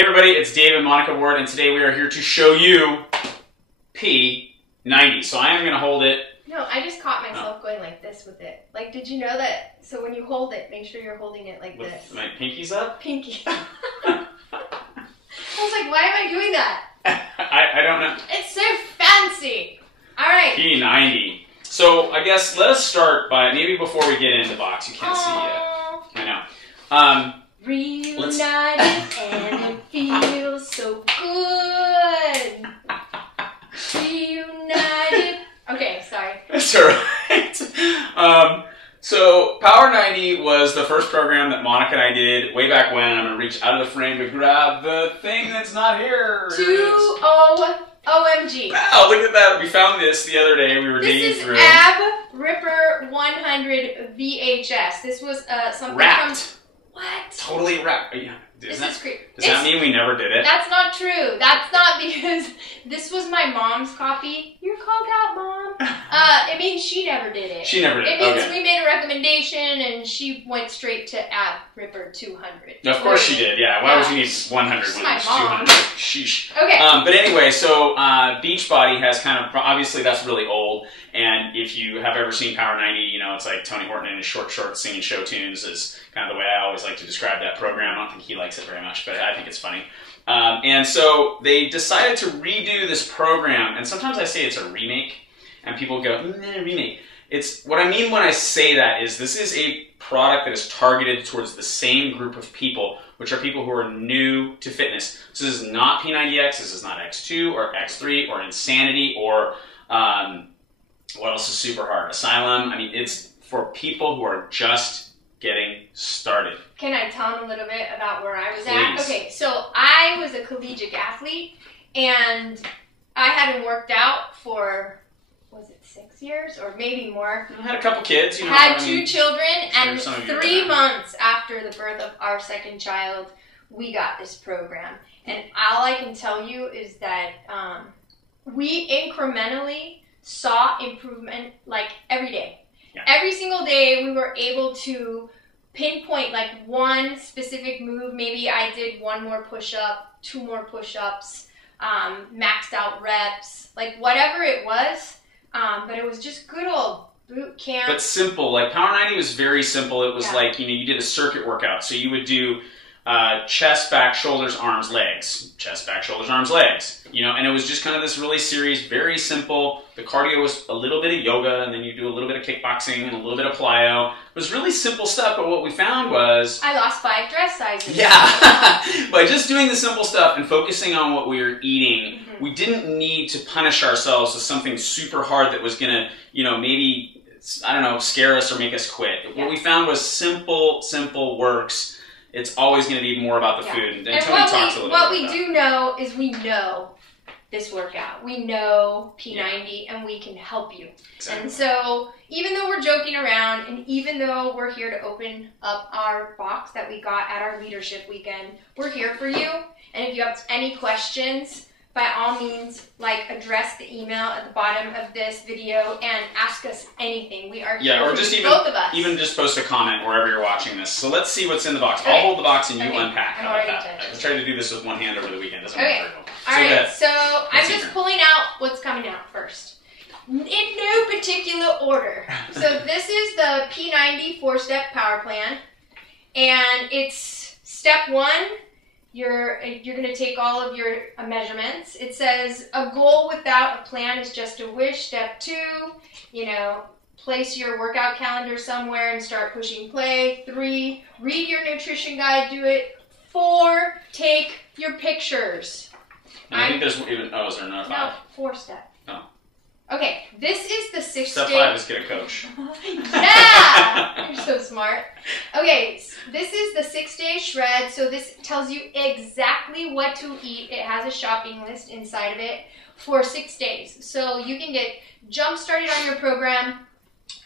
Hey everybody, it's Dave and Monica Ward, and today we are here to show you P90. So I am going to hold it. No, I just caught myself going like this with it. Like, did you know that? So when you hold it, make sure you're holding it like With this. my pinkies up? Pinky. I was like, why am I doing that? I don't know. It's so fancy. All right. P90. So I guess let us start by, maybe before we get into the box, you can't see yet. I know. Reunited and it feels so good. Reunited. Okay, sorry. That's alright. So Power 90 was the first program that Monica and I did way back when. I'm going to reach out of the frame to grab the thing that's not here. OMG. Wow, look at that. We found this the other day. We were digging through. This is AB Ripper 100 VHS. This was something wrapped. From... What? Totally wrapped. Yeah. This is creepy. Does that mean we never did it? That's not true. That's not because this was my mom's copy. You're called out, Mom. It means she never did it. She never did it. It means we made a recommendation and she went straight to AB Ripper 200. Of course she did, yeah. Why would you need 100 when it's 200? Sheesh. Okay. But anyway, so Beachbody has kind of, obviously that's really old, and if you have ever seen Power 90, you know, it's like Tony Horton in his short shorts singing show tunes is kind of the way I always like to describe that program. I don't think he likes it very much, but I think it's funny. And so they decided to redo this program, and sometimes I say it's a remake, and people go, remake. It's, what I mean when I say that is this is a product that is targeted towards the same group of people, which are people who are new to fitness. So this is not P90X, this is not X2 or X3 or Insanity or what else is super hard? Asylum. I mean, it's for people who are just getting started. Can I tell them a little bit about where I was Please. at? Okay, so I was a collegiate athlete, and I hadn't worked out for, was it 6 years or maybe more? I had a couple kids. You know, had two children, and sure 3 months after the birth of our second child, we got this program. And all I can tell you is that we incrementally saw improvement like every day. Yeah. Every single day we were able to pinpoint like one specific move. Maybe I did 1 more push-up, 2 more push-ups, maxed out reps, like whatever it was. But it was just good old boot camp. But simple. Like Power 90 was very simple. It was like, you know, you did a circuit workout. So you would do chest, back, shoulders, arms, legs. Chest, back, shoulders, arms, legs. You know, and it was just kind of this really serious, very simple. The cardio was a little bit of yoga, and then you do a little bit of kickboxing and a little bit of plyo. It was really simple stuff, but what we found was... I lost 5 dress sizes. Yeah. By just doing the simple stuff and focusing on what we were eating, we didn't need to punish ourselves with something super hard that was going to, you know, maybe, I don't know, scare us or make us quit. Yeah. What we found was simple works. It's always going to be more about the food. And Tony talks a little bit what we do know is we know this workout. We know P90 and we can help you. Exactly. And so even though we're joking around and even though we're here to open up our box that we got at our leadership weekend, we're here for you. And if you have any questions, by all means, like, address the email at the bottom of this video and ask us anything. We are here or just both of us. Even just post a comment wherever you're watching this. So let's see what's in the box. I'll hold the box and you unpack. How about that? I tried to do this with one hand over the weekend. Doesn't work very well. Alright, so I'm just pulling out what's coming out first. In no particular order. So this is the P90 4-step power plan. And it's step 1. You're going to take all of your measurements. It says a goal without a plan is just a wish. Step 2, you know, place your workout calendar somewhere and start pushing play. 3, read your nutrition guide, do it. 4, take your pictures. And I think there's even, is there another 5? No, 4 step. Oh. Okay, this is the 6-day. Step 5 is get a coach. Yeah! You're so smart. Okay, this is the 6-day shred. So this tells you exactly what to eat. It has a shopping list inside of it for 6 days. So you can get jump started on your program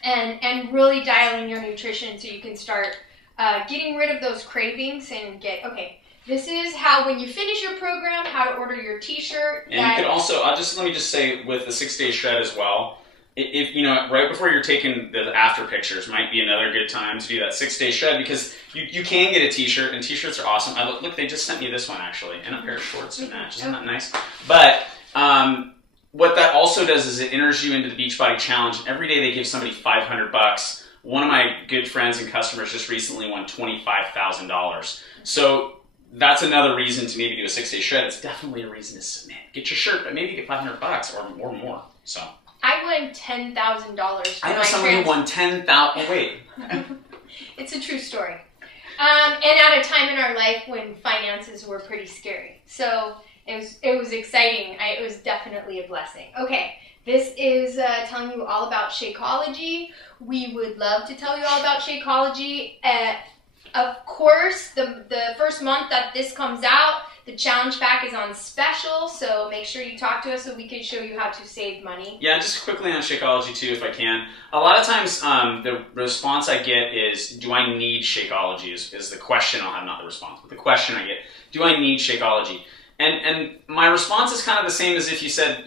and really dial in your nutrition so you can start getting rid of those cravings and get, okay, this is how, when you finish your program, how to order your t-shirt. And you could also, let me just say, with the 6-day shred as well, if right before you're taking the after pictures might be another good time to do that 6-day shred, because you can get a t-shirt, and t-shirts are awesome. Look, they just sent me this one actually, and a pair of shorts to match. Isn't that nice? But what that also does is it enters you into the Beachbody Challenge. Every day they give somebody $500. One of my good friends and customers just recently won $25,000. So that's another reason to maybe do a 6-day shred. It's definitely a reason to submit. Get your shirt, but maybe you get $500 or more. So I won $10,000. I know someone who won $10,000. Oh wait, it's a true story. And at a time in our life when finances were pretty scary, so it was exciting. It was definitely a blessing. Okay, this is telling you all about Shakeology. We would love to tell you all about Shakeology. Of course, the first month that this comes out, the challenge pack is on special, so make sure you talk to us so we can show you how to save money. Yeah, just quickly on Shakeology too, if I can. A lot of times the response I get is, do I need Shakeology is the question I'll have, not the response, but the question I get, do I need Shakeology? And my response is kind of the same as if you said,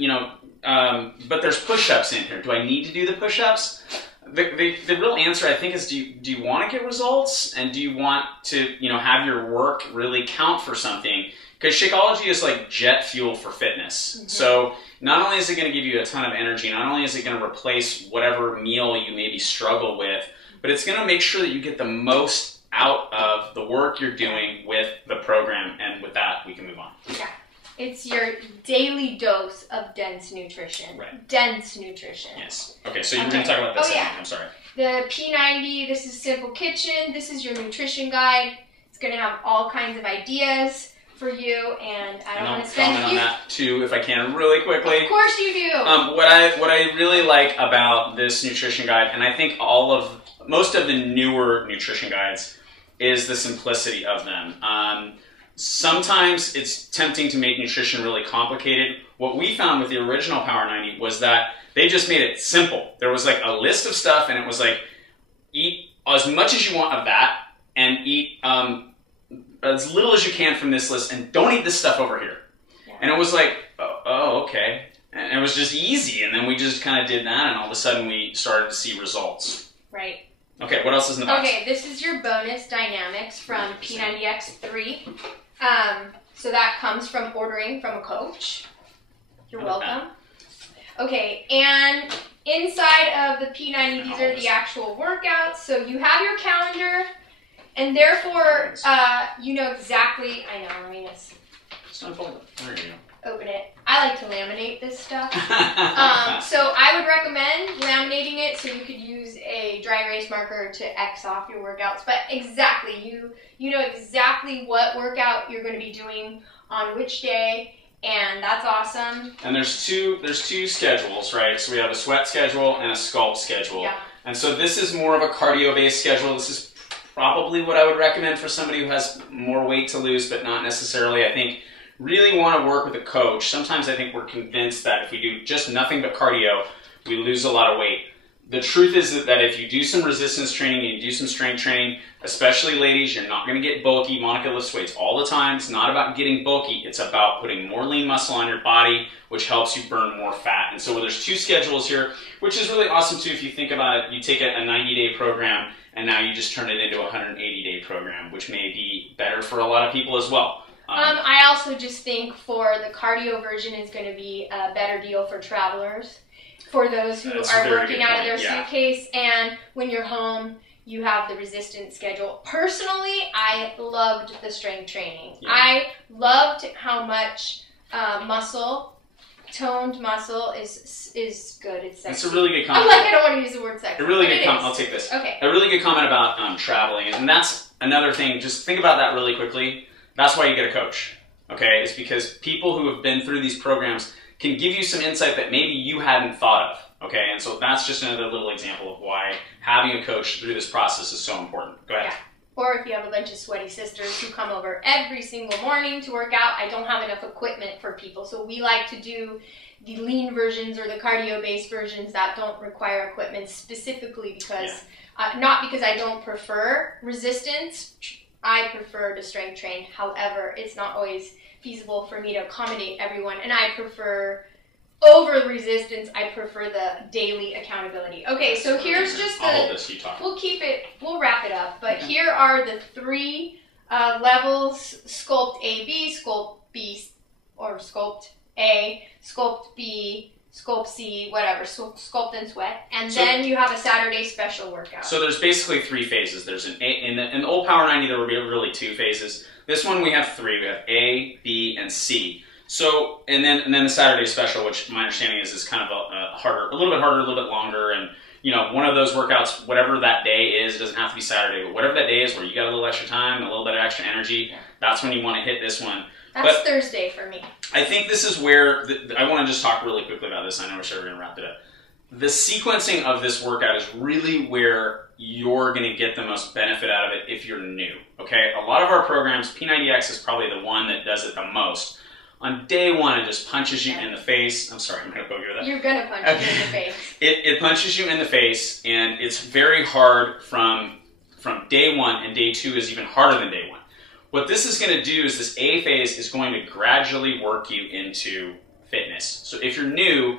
but there's push-ups in here. Do I need to do the push-ups? The real answer, I think, is do you want to get results, and do you want to have your work really count for something? Because Shakeology is like jet fuel for fitness. Mm-hmm. So not only is it going to give you a ton of energy, not only is it going to replace whatever meal you maybe struggle with, but it's going to make sure that you get the most out of the work you're doing with the program. And with that, we can move on. Yeah. It's your daily dose of dense nutrition. Right. Dense nutrition. Yes. Okay, so you were going to talk about this. Oh, yeah. I'm sorry. The P90, this is Simple Kitchen. This is your nutrition guide. It's going to have all kinds of ideas for you, and I don't want to spend comment on that too, if I can, really quickly. Of course you do. What I really like about this nutrition guide, and I think most of the newer nutrition guides, is the simplicity of them. Sometimes it's tempting to make nutrition really complicated. What we found with the original Power 90 was that they just made it simple. There was like a list of stuff, and it was like, eat as much as you want of that, and eat as little as you can from this list, and don't eat this stuff over here. Yeah. And it was like, oh, okay. And it was just easy, and then we just kind of did that, and all of a sudden we started to see results. Right. Okay, what else is in the box? Okay, this is your bonus dynamics from P90X3. So that comes from ordering from a coach. You're welcome. Okay, and inside of the P90, these are the actual workouts. So you have your calendar, and therefore you know exactly. I know, I mean it's not folded. There you go. Open it. I like to laminate this stuff. So I would recommend laminating it so you could use a dry erase marker to X off your workouts. But exactly, you know exactly what workout you're going to be doing on which day, and that's awesome. And there's two schedules, right? So we have a sweat schedule and a sculpt schedule. Yeah. And so this is more of a cardio-based schedule. This is probably what I would recommend for somebody who has more weight to lose, but not necessarily, I think, really want to work with a coach. Sometimes I think we're convinced that if we do just nothing but cardio, we lose a lot of weight. The truth is that if you do some resistance training and you do some strength training, especially ladies, you're not going to get bulky. Monica lifts weights all the time. It's not about getting bulky. It's about putting more lean muscle on your body, which helps you burn more fat. And so there's two schedules here, which is really awesome too. If you think about it, you take a 90-day program and now you just turn it into a 180-day program, which may be better for a lot of people as well. I also just think for the cardio version is going to be a better deal for travelers, for those who are working out of their suitcase, and when you're home, you have the resistance schedule. Personally, I loved the strength training. Yeah. I loved how much toned muscle is good. It's sexy. It's a really good comment. I don't want to use the word sexy. A really good comment. I'll take this. Okay. A really good comment about traveling, and that's another thing. Just think about that really quickly. That's why you get a coach, okay? It's because people who have been through these programs can give you some insight that maybe you hadn't thought of, okay? And so that's just another little example of why having a coach through this process is so important. Go ahead. Yeah. Or if you have a bunch of sweaty sisters who come over every single morning to work out, I don't have enough equipment for people. So we like to do the lean versions or the cardio-based versions that don't require equipment specifically because, not because I don't prefer resistance, I prefer to strength train. However, it's not always feasible for me to accommodate everyone, and I prefer over resistance, I prefer the daily accountability. Okay, so here's just I'll hold this, you talk. We'll wrap it up, but here are the 3 levels: Sculpt A, B, Sculpt B, or Sculpt A, Sculpt B, Sculpt C, whatever, Sculpt and Sweat, and then you have a Saturday special workout. So there's basically 3 phases. There's in the old Power 90, there were really 2 phases. This one we have 3. We have A, B, and C. So and then the Saturday special, which my understanding is kind of a little bit harder, a little bit longer, and one of those workouts, whatever that day is, it doesn't have to be Saturday, but whatever that day is where you got a little extra time, a little bit of extra energy, that's when you want to hit this one. That's Thursday for me. I think this is where I want to just talk really quickly about this. I know we're going to wrap it up. The sequencing of this workout is really where you're going to get the most benefit out of it if you're new. Okay, a lot of our programs, P90X is probably the one that does it the most. On day 1, it just punches you in the face. I'm sorry, I'm going to poke you with that. You're going to punch me in the face. It punches you in the face, and it's very hard from day 1, and day 2 is even harder than day 1. What this is going to do is this A phase is going to gradually work you into fitness. So if you're new,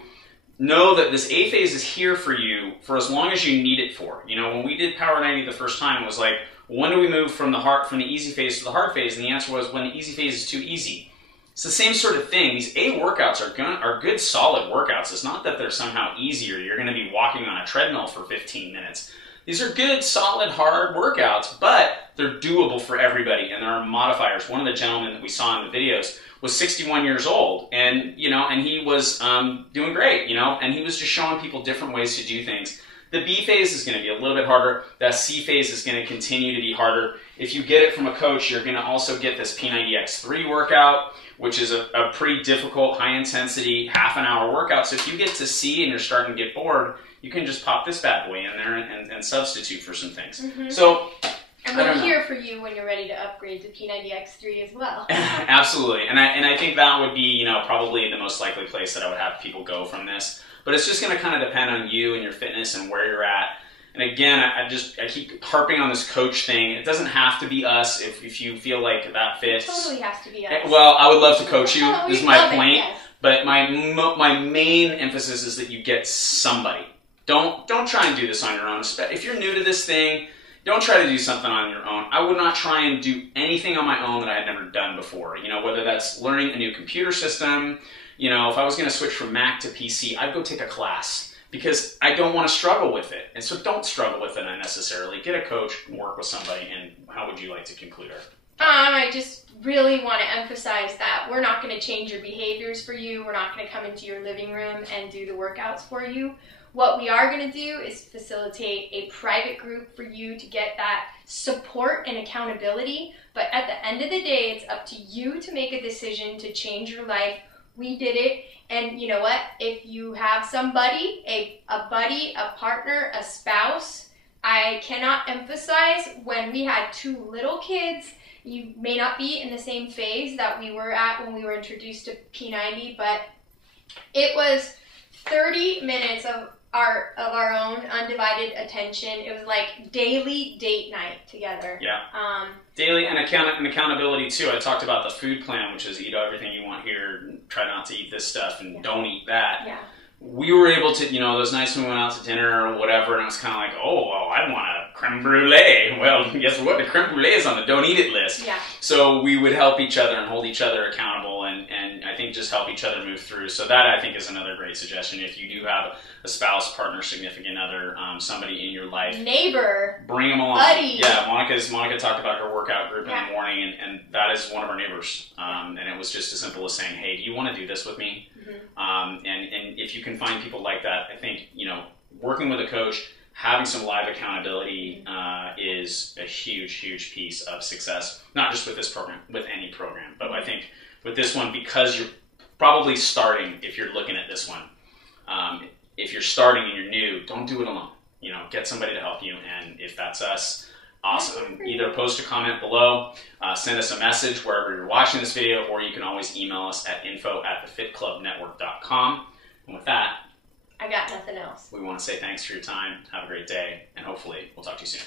know that this A phase is here for you for as long as you need it for. When we did Power 90 the first time, it was like, when do we move from the easy phase to the hard phase? And the answer was when the easy phase is too easy. It's the same sort of thing. These A workouts are good, solid workouts. It's not that they're somehow easier. You're going to be walking on a treadmill for 15 minutes. These are good, solid, hard workouts, but they're doable for everybody, and there are modifiers. One of the gentlemen that we saw in the videos was 61 years old, and he was doing great, and he was just showing people different ways to do things. The B phase is going to be a little bit harder. That C phase is going to continue to be harder. If you get it from a coach, you're going to also get this P90X3 workout, which is a pretty difficult, high-intensity, half-an-hour workout. So if you get to C and you're starting to get bored, you can just pop this bad boy in there and substitute for some things. Mm-hmm. So, and we're here for you when you're ready to upgrade to P90X3 as well. Absolutely, and I think that would be probably the most likely place that I would have people go from this. But it's just going to kind of depend on you and your fitness and where you're at. And again, I keep harping on this coach thing. It doesn't have to be us if you feel like that fits. It totally has to be us. Well, I would love to coach you. Is my point. Yes. But my main emphasis is that you get somebody. Don't try and do this on your own. If you're new to this thing, don't try to do something on your own. I would not try and do anything on my own that I had never done before. Whether that's learning a new computer system. If I was going to switch from Mac to PC, I'd go take a class because I don't want to struggle with it. And so don't struggle with it unnecessarily. Get a coach and work with somebody. And how would you like to conclude our? I just really want to emphasize that we're not going to change your behaviors for you. We're not going to come into your living room and do the workouts for you. What we are going to do is facilitate a private group for you to get that support and accountability. But at the end of the day, it's up to you to make a decision to change your life. We did it. And you know what? If you have somebody, a buddy, a partner, a spouse, I cannot emphasize when we had 2 little kids, you may not be in the same phase that we were at when we were introduced to P90, but it was 30 minutes of our own undivided attention. It was like daily date night together. Yeah. Daily and accountability too. I talked about the food plan, which is eat everything you want here, try not to eat this stuff, and don't eat that. Yeah. We were able to, those nights when we went out to dinner or whatever, and I was kind of like, oh, well, I want a creme brulee. Well, guess what? The creme brulee is on the don't eat it list. Yeah. So we would help each other and hold each other accountable and I think just help each other move through. So that, I think, is another great suggestion. If you do have a spouse, partner, significant other, somebody in your life. Neighbor. Bring them along. Buddy. Yeah, Monica talked about her workout group in the morning, and that is one of our neighbors. And it was just as simple as saying, hey, do you want to do this with me? Mm-hmm. And if you can find people like that, I think, working with a coach, having some live accountability is a huge, huge piece of success, not just with this program, with any program. But I think with this one, because you're probably starting, if you're looking at this one, if you're starting and you're new, don't do it alone. Get somebody to help you. And if that's us, awesome. Either post a comment below, send us a message wherever you're watching this video, or you can always email us at info@thefitclubnetwork.com. And with that, I got nothing else. We want to say thanks for your time. Have a great day, and hopefully we'll talk to you soon.